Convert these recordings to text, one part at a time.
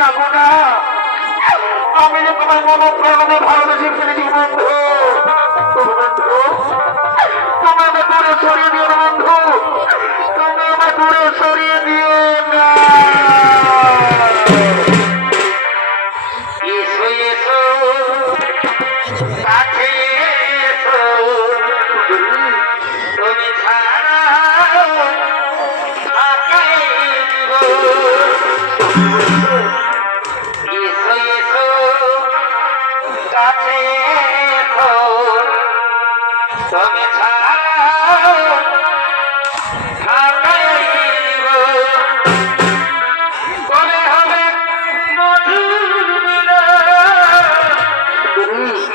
না গো না, আমি যে তোমার মনোপ্রাণে ভালোবেসে ফেলেছি বন্ধু। বন্ধু তুমি আমার দূরে সরিয়ে দিও না বন্ধু, তুমি আমার দূরে সরিয়ে দিও না। এসো এসো কাছে এসো, তুমি ছাড়া কাকে দিব। এসো এসো কাছে এসো, তুমি ছাড়া কাকে দিব। কবে হবে মধুর মিলন,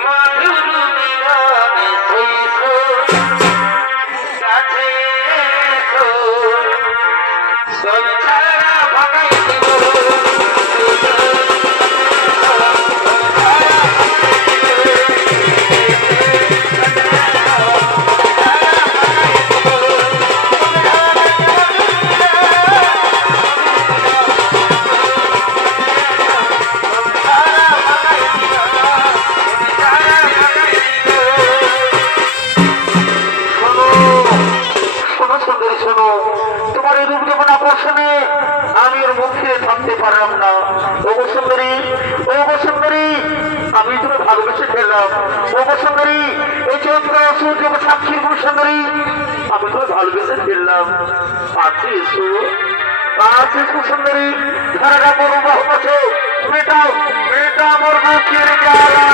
মধুর মিলন। এসো এসো কাছে এসো, তুমি ছাড়া ভাগাই দিব। তোমার এই রূপ যখন আকর্ষণে আমি ওর মুখে থামতে পারলাম না। ওগো সুন্দরী, ওগো সুন্দরী, আমি তুমি ভালোবেসে ফেললাম। ওগো সুন্দরী, এই চন্দ্র সূর্য সাক্ষী গো সুন্দরী, আমি তুমি ভালোবেসে ফেললাম। আছিস আছিস গো সুন্দরী, ধারাটা বড় বাহু আছে, মেটাও মেটা মোর মুখের জ্বালা।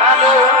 ভালো